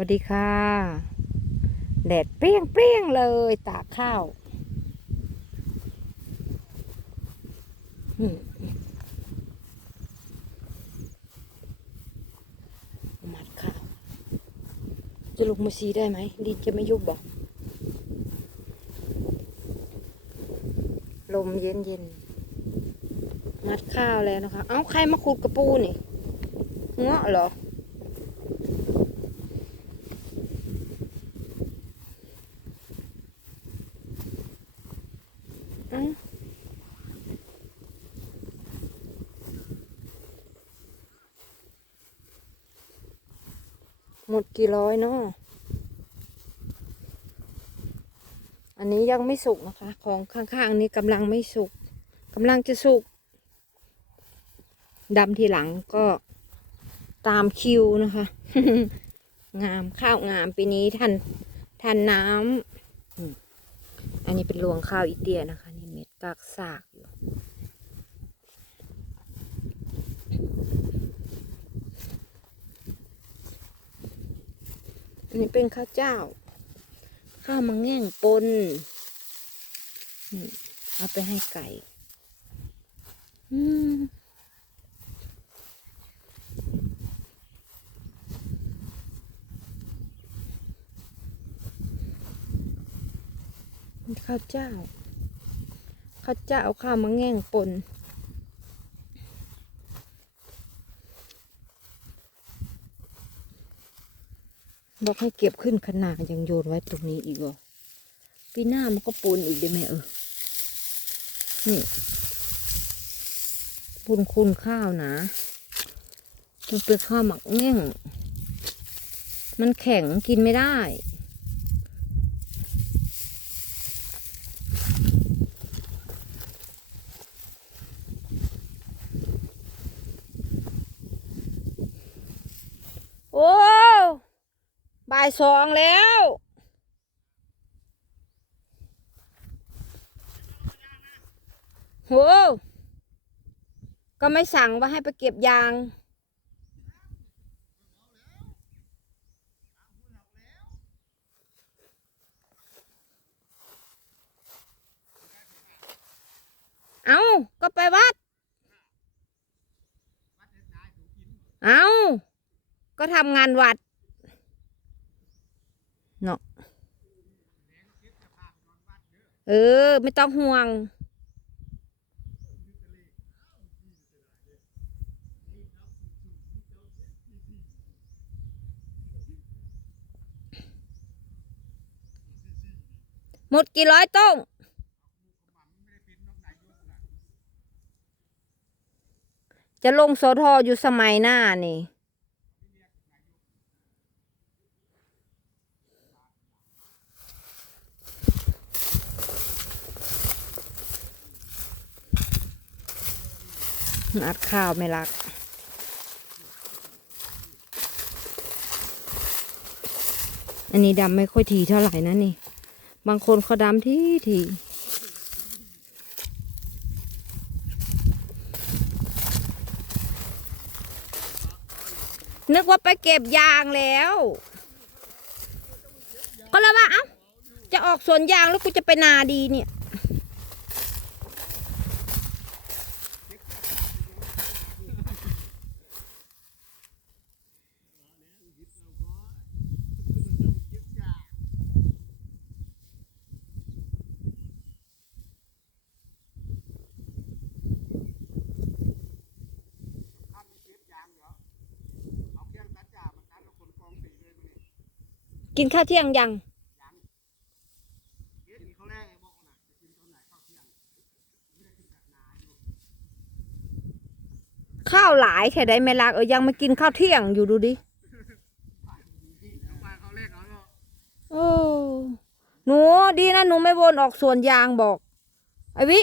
วัสดีค่ะ แดดเปรี้ยงเปรี้ยงเลยตากข้าวอืมมัดข้าว จะลงมาซีได้ไหม ดินจะไม่ยุบบอกลมเย็นเย็นๆมัดข้าวแล้วนะคะ เอ้าใครมาขุดกระปูนี่ เงาะเหรอมหม ดกี่ร้อยเนาะอันนี้ยังไม่สุกนะคะ ของข้างๆนี้กำลังไม่สุกกำลังจะสุกดำทีหลังก็ตามคิวนะคะ งามข้าวงามปีนี้ทันทันน้ำอันนี้เป็นรวงข้าวอีเตียนะคะ นี่เม็ดกากสาก อันนี้เป็นข้าวเจ้า ข้าวมังแง่งปนนี่เอาไปให้ไก่ อืมข้าวเจ้า ข้าวเจ้าข้าวมังแง่งปน บอกให้เก็บขึ้นขนาดยังโยนไว้ตรงนี้อีกเหรอปีหน้ามันก็ปูนอีกได้ไหมเออ นี่ปูนคูณข้าวนะมันเป็นข้าวหมักเง่งมันแข็งกินไม่ได้ โอ้ บ่ายสองแล้วโหก็ไม่สั่งว่าให้ไปเก็บยาง เอาก็ไปวัด เอาก็ทำงานวัด เนาะ เออ ไม่ต้องห่วง หมดกี่ร้อยต้งจะลงโซทออยู่สมัยหน้านี่ อัดข้าวไม่รัก อันนี้ดำไม่ค่อยทีเท่าไหร่นะนี่ บางคนเขาดำที่ทีนึกว่าไปเก็บยางแล้ว ก็แล้วว่าเอ้าจะออกสวนยางแล้วกูจะไปนาดีเนี่ย กินข้าวเที่ยงยังข้าวหลายแค่ได้ไม่ลักเออยังมากินข้าวเที่ยงอยู่ดูดิโอ้หนูดีนะหนูไม่วนออกสวนยางบอกไอวิ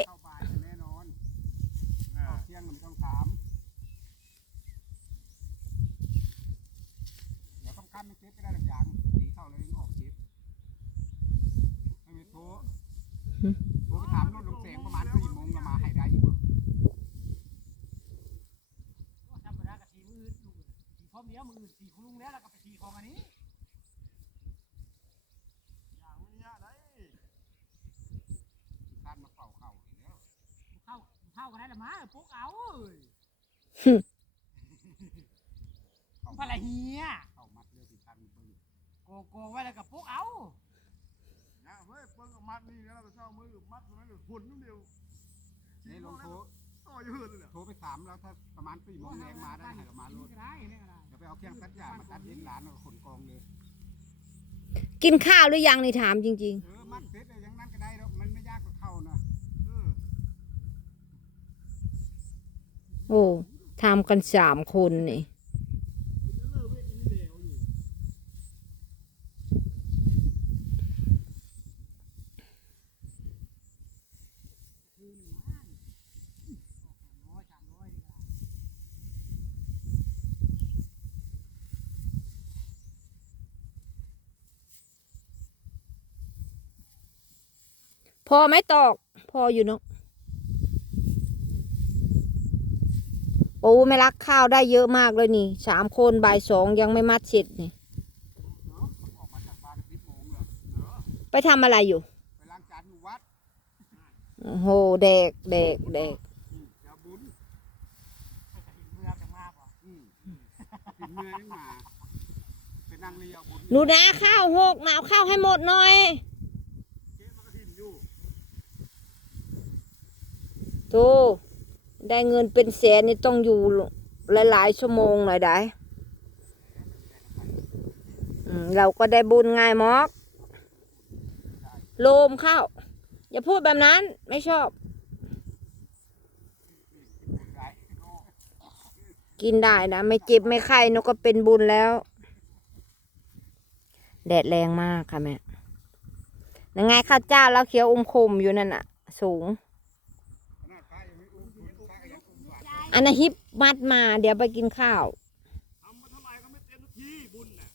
ผมถามรถลุงเสงประมาณสี่โมงก็มาให้ได้ยู่บ่ทำเวลาะทีมือลุงทีพร้อมเดียวมือทีของลุงแล้วแล้ก็ไปทีของอันนี้อย่างนี้อะไรานมาเป่าเข่าเข้าเข้ากันได้ละม้งกเอาพลเฮียาเรือติดามเบิ่โกโก้ไว้แล้วก็ปุ๊กเอา เฮ้ยเปิ้งกับมัดนี่แล้วเราเช่ามือมัดตรงนั้นเดี๋ยวหุ่นนิดเดียวนี่ลงโทรต่ออยู่เหือนเลยแหละโทรไปถามแล้วถ้าประมาณ4โมงแรงมาได้ให้เรามาโลดก็ได้นี่ก็ได้เดี๋ยวไปเอาเครื่องตัดหญ้ามาตัดเย็นร้านเอาขนกองเลยกินข้าวหรือยังนี่ถามจริง เออมัดเสร็จเลยอย่างนั้นก็ได้หรอกมันไม่ยากกว่าเข้านะเออๆ โอ้ทำกันสามคนนี่ ร้อยสามร้อยนี่ก็ได้ พอไหมตอก พออยู่เนาะโอ้ไม่รักข้าวได้เยอะมากเลยนี่สามคนบ่ายสองยังไม่มัดเสร็จนี่เนาะออกมาจากบ้านสิบโมงเลยเนาะไปทำอะไรอยู่ไปล้างจานอยู่วัดโอ้โหแดกแดกแดกอืมจะบุญเมื่อจะมากกว่าอืมกินเมื่อยยังมาไปนั่งเรียบุญหนูนะข้าวหกหนาวข้าวให้หมดหน่อย เจ๊มันก็ถิ่นอยู่ โธ่ได้เงินเป็นแสนนี่ต้องอยู่หลายๆชั่วโมงหน่อยได้เราก็ได้บุญไงมอก โลมข้าวอย่าพูดแบบนั้นไม่ชอบ กินได้นะ ไม่เจ็บไม่ไข้นกก็เป็นบุญแล้ว แดดแรงมากค่ะแม่ยังไงข้าวเจ้าแล้วเขียวอมคมอยู่นั่นน่ะสูง อันนั้นฮิปมัดมาเดี๋ยวไปกินข้าวทำมาเท่าไหร่ก็ไม่เต็มทีบุญน่ะ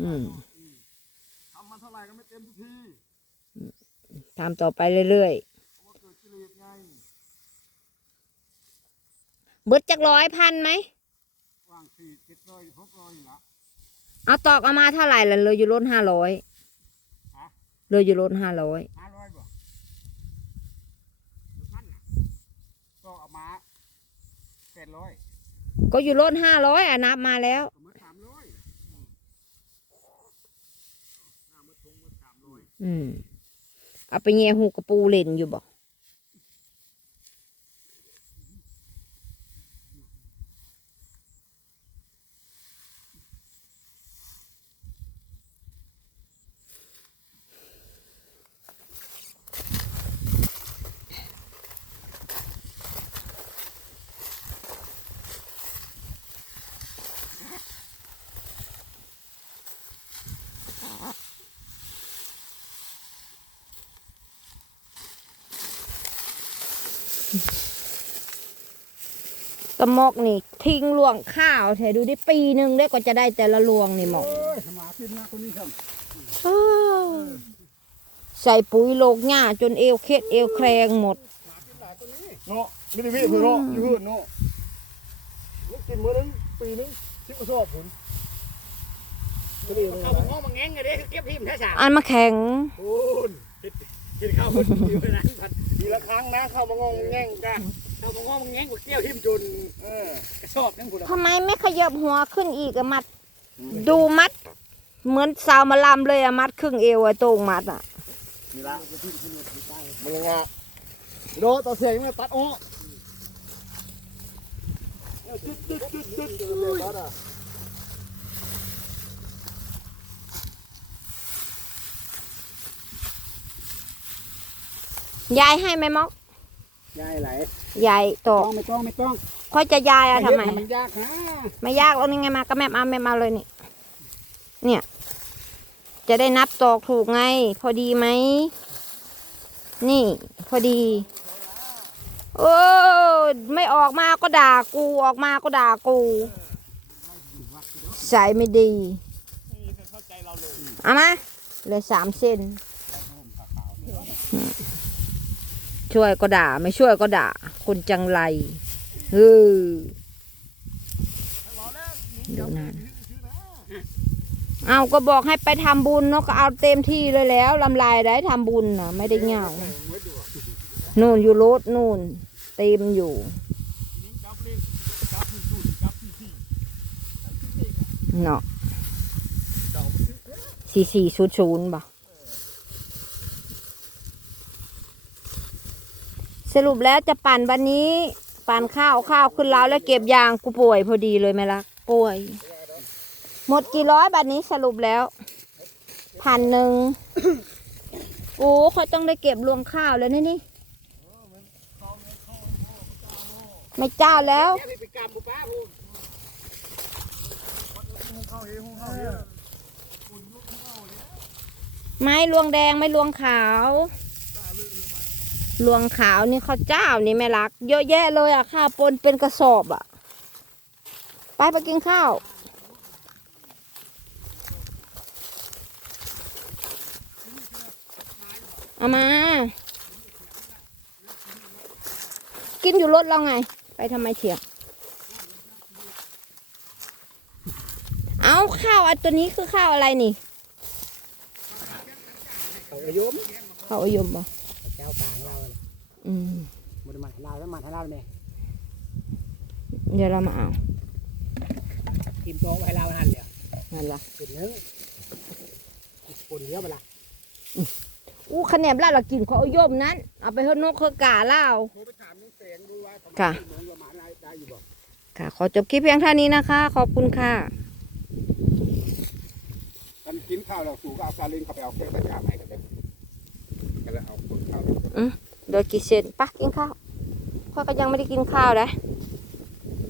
อืมทำมาเท่าไหร่ก็ไม่เต็มทุกทีทำต่อไปเรื่อยเพราะว่าเกิดกิเลสไงๆเบิดจักร้อยพันไหมว่างสี่เจ็ดร้อยหกร้อยอยู่ละเอาตอกเอามาเท่าไหร่ล่ะเลยอยู่รถห้าร้อยฮะ เลยอยู่รถห้าร้อยห้าร้อยบ่นั่นน่ะก็เอามาแปดร้อยก็อยู่รถห้าร้อยอะนับมาแล้วเอามาสามร้อยหน้ามาทงมาสามร้อยอืมเอาไปเงียหูกระปูเล่นอยู่บ่ ตะมอกนี่ ทิ้งลวงข้าวแถดูได้ปีหนึ่งได้ก็จะได้แต่ละลวงนี่หมอกโอ้ยสมาธินะคนนี้ครับอ้าวใส่ปุ๋ยโลกหญ้าจนเอวเคล็ดเอวแครงหมดเนาะไม่ได้วิ่งเพื่อนเนาะอยู่เพื่อนเนาะลูกกินมื้อนึงปีนึงที่ก็ชอบผลก็ดีเลยเข้ามาง้อมาแง้งไงเด้เก็บทิมแท้สามอันมาแข็งโอ้ย กินข้าวคนอยู่นั้นพันทีละครั้งนะเข้ามางงแง่งกันเข้ามาง้อมาแง้งกว่าเกี้ยวทิมจนเออกระชอบนั่งกูละทำไมไม่ขยับหัวขึ้นอีกอะมัด ดูมัด เหมือนสาวมาลำเลยอะมัดครึ่งเอวอะโตรงมัดอะนี่ละมันยังไงโดต่อเสียงเนี่ยตัดอ้อจุดจุดจุดจุดจุด ยายให้ไหมมอกยายไหลยายตต้ออกงไม่ต้องไม่ต้องค่อยจะยายอะทำไมมันยากนะไม่ยากแล้วนี่ไงมาก็แม่มาแม่มาเลยนี่ เนี่ย จะได้นับตอกถูกไง พอดีไหม นี่ พอดี โอ้ไม่ออกมาก็ด่ากูออกมาก็ด่ากูใส่ไม่ดีเอามาเหลือสามเส้น ช่วยก็ด่า ไม่ช่วยก็ด่า คนจังไรเฮ้อดูนานเอาก็บอกให้ไปทำบุญเนาะก็เอาเต็มที่เลยแล้วลำลายได้ทำบุญนะไม่ได้เงาแสงไว้ดูอะนู่นอยู่รถนู่น เต็มอยู่เนาะสี่สี่ศูนย์ศูนย์บ่ รุปแล้วจะปั่นวันนี้ ปั่นข้าวข้าวขึ้นแล้วแล้วเก็บยางกูป่วยพอดีเลยไหมล่ะป่วย หมดกี่ร้อยบัดนี้สรุปแล้วพันหนึ่งโอ้เขาต้องได้เก็บรวงข้าวแล้วนี่นี่ไม่เจ้าแล้วแก้วไปกรรมบุป้าพูดหูเข้าเฮหูเข้าเฮไม้รวงแดงไม่รวงขาว รวงขาวนี่ข้าวเจ้านี่แม่รัก เยอะแยะเลยอะข้าวปนเป็นกระสอบอะไปไปกินข้าวเอามา กินอยู่รถเราไง ไปทำไมเถียงเอาข้าวอันตัวนี้คือข้าวอะไรนี่ เขาอายุมข้าวอยมบ่ เจ้ากลางเราเลยอืมมันมันเราแล้วมันเราไหมเดี๋ยวเรามาเอากินโป๊ะไว้เราหันเลยนั่นละกินนึงคนเยอะเวลาอู้คะแนนแล้วเรากินข้าวอยมนั้น เอาไปเฮดนกเฮดกาเล่าโทรไปถามลุงแสงดูว่าประมาณค่ะกี่โมงประมาณได้ได้อยู่บ่ค่ะ ขอจบคลิปเพียงเท่านี้นะคะ ขอบคุณค่ะตอนกินข้าวเราสู่ก็เอาซาเล้งเข้าไปเอาเครื่องตัดหญ้าใหม่กันเลย ก็เลยเอาคนข้าวโดยกี่เซนปะกินข้าวพ่อก็ยังไม่ได้กินข้าวนะ